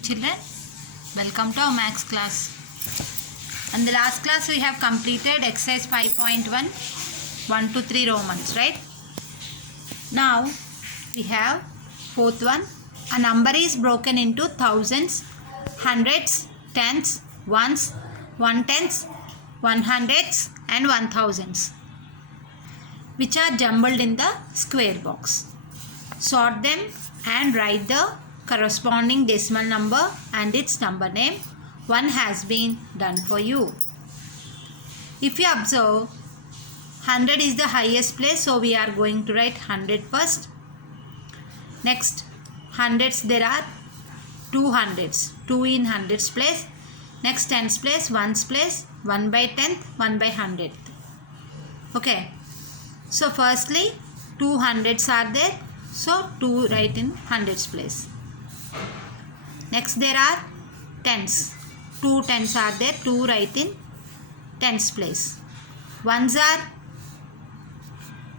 morning children, welcome to our maths class. In the last class we have completed exercise 5.1 1 to 3 Romans, right? Now we have fourth one. A number is broken into thousands, hundreds, tens, ones, one tens, one hundreds and one thousands, which are jumbled in the square box. Sort them and write the corresponding decimal number and its number name. One has been done for you. If you observe, 100 is the highest place, so we are going to write 100 first. Next, hundreds, there are two hundreds, 2 in hundreds place. Next, tens place, ones place, 1 by 10th, 1 by 100th. Okay, so firstly 2 hundreds are there, so 2 write in hundreds place. Next, there are tens, 2 tens are there, 2 write in tens place. Ones are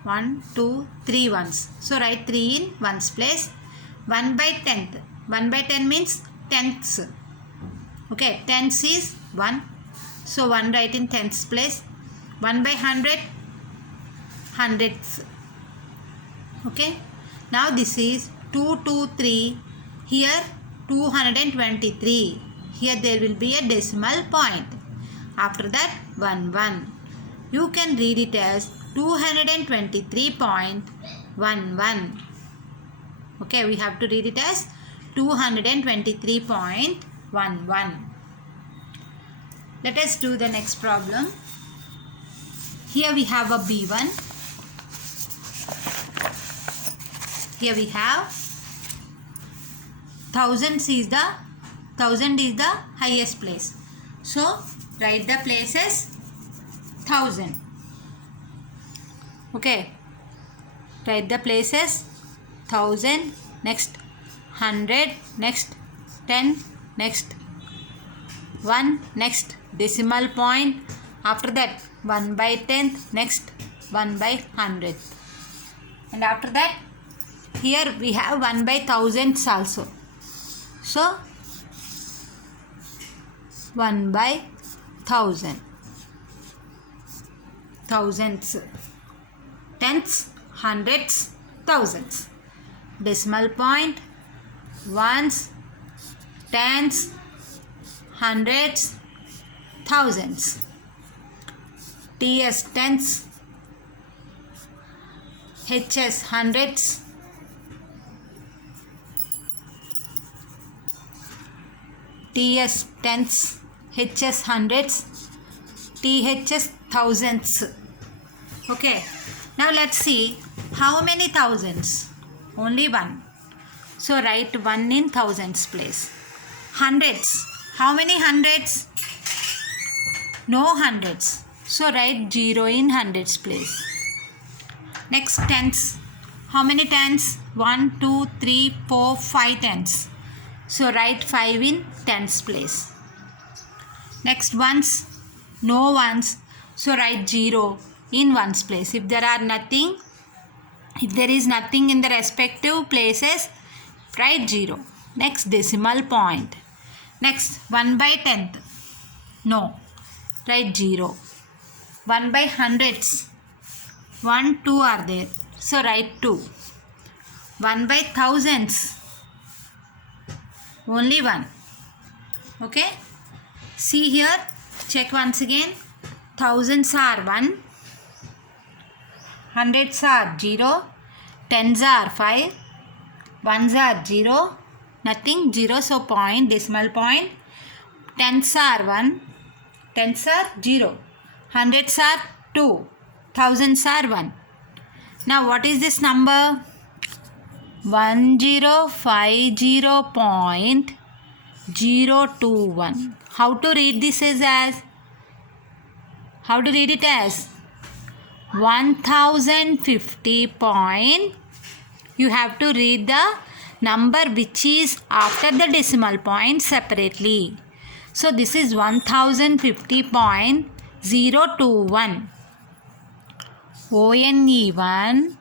1, 2, 3 ones, so write 3 in ones place. 1 by 10th, 1 by 10 means tenths. Okay, tens is 1, so 1 write in tenths place. 1 by 100, hundredths. Okay, now this is 223, here 223, here there will be a decimal point. After that 1 1, you can read it as 223.11. Okay, we have to read it as 223.11. Let us do the next problem. Here we have a B1. Here we have 1000 is the highest place. So write the places 1000. Okay, write the places 1000, next 100, next 10, next 1, next decimal point. After that 1 by 10th, next 1 by 100th. And after that here we have 1 by thousands also. So 1 by 1000, thousands, tens, hundreds, thousands. Decimal point, ones, tens, hundreds, thousands. TS tens, HS hundreds, TS tens, HS hundreds, THS thousands. Okay, now let's see how many thousands. Only one, so write 1 in thousands place. Hundreds, how many hundreds? No hundreds, so write 0 in hundreds place. Next, tens, how many tens? 1 2 3 4 5 tens, so write 5 in tens place. Next, ones, no ones, so write 0 in ones place. If there is nothing in the respective places, write 0. Next, decimal point. Next, 1 by 10th, no, write 0. 1 by hundreds, 1 2 are there, so write 2. 1 by thousands, only 1. Okay, see here, check once again. Thousands are 1, hundreds are 0, tens are 5, ones are 0, nothing, 0, so point, decimal point. Tens are 1, tens are 0, hundreds are 2, thousands are 1. Now what is this number? 1050.021. How to read this as? How to read it as 1050 point. You have to read the number which is after the decimal point separately. So this is 1050.021. ONE1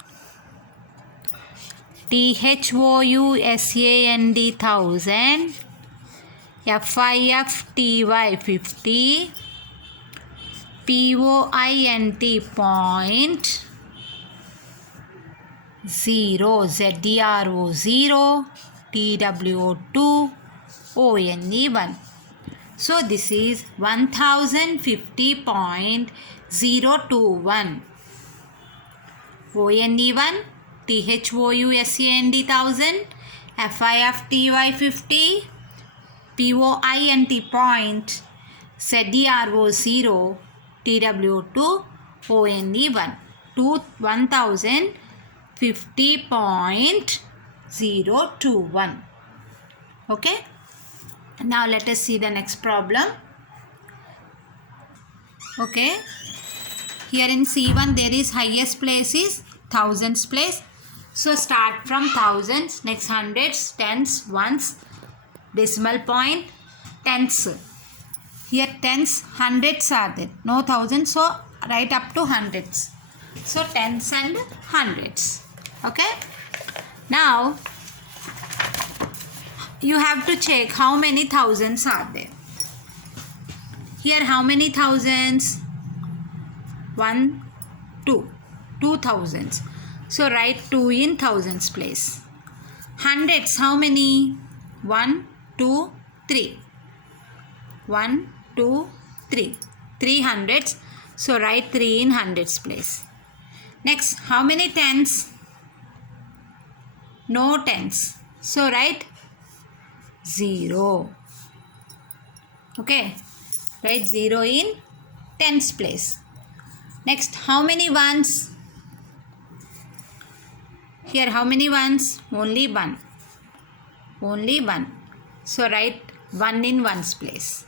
THOUSAND 1000 FIFTY 50, POINT 0.0, ZERO 0, TWO 2, ONE 1. So this is 1050.021. ONE 1, THOUSAND 1000, FIFTY 50, POINT 0.0, ZERO 0, TWO 2, ONE 1. 1050.021. Okay. Now let us see the next problem. Okay. Here in C1 there is highest place is thousands place. So start from thousands, next hundreds, tens, ones, decimal point, tens. Here tens, hundreds are there. No thousands, so right up to hundreds. So tens and hundreds. Okay. Now you have to check how many thousands are there. Here how many thousands? 1, 2. 2 thousands. So write 2 in thousands place. Hundreds how many? 1, 2, 3. 1, 2, 3. 3 hundreds. So write 3 in hundreds place. Next, how many tens? No tens. So write 0. Okay. Write 0 in tens place. Next, how many ones? Here how many ones? Only 1. Only 1. So write 1 in ones place.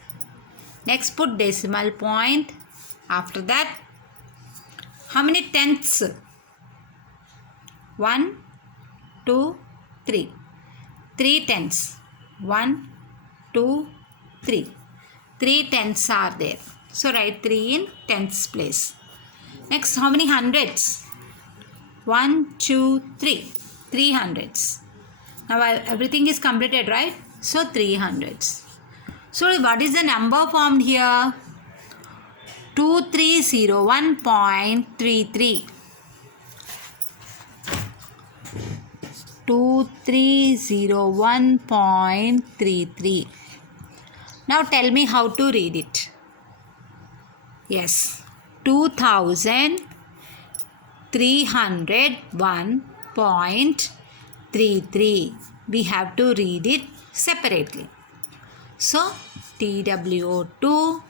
Next, put decimal point. After that, how many tenths? 1, 2, 3. 3 tenths. 1, 2, 3. 3 tenths are there. So write 3 in tenths place. Next, how many hundreds? 1, 2, 3. 3 hundreds. Now everything is completed, right? So 3 hundreds. So what is the number formed here? 2301.33. 2301.33. Now tell me how to read it. Yes, 2301.33. We have to read it separately. So TWO2,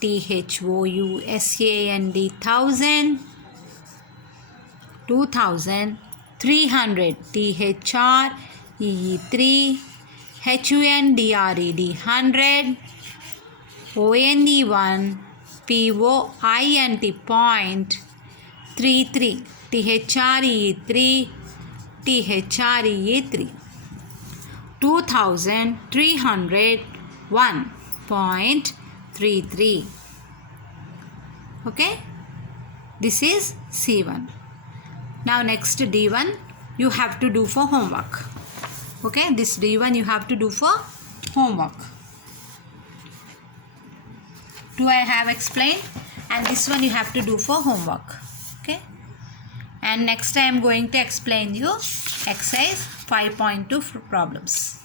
THOUSAND 1000, 2000, 300, THREE3, HUNDRED 100, ONE1, POINT 0.33, THREE3, THREE3, 2301.33. Okay, this is C1. Now next D1 you have to do for homework. Okay, this D1 you have to do for homework. 2 I have explained, and this one you have to do for homework. Okay, and next I am going to explain you exercise 5.2 problems.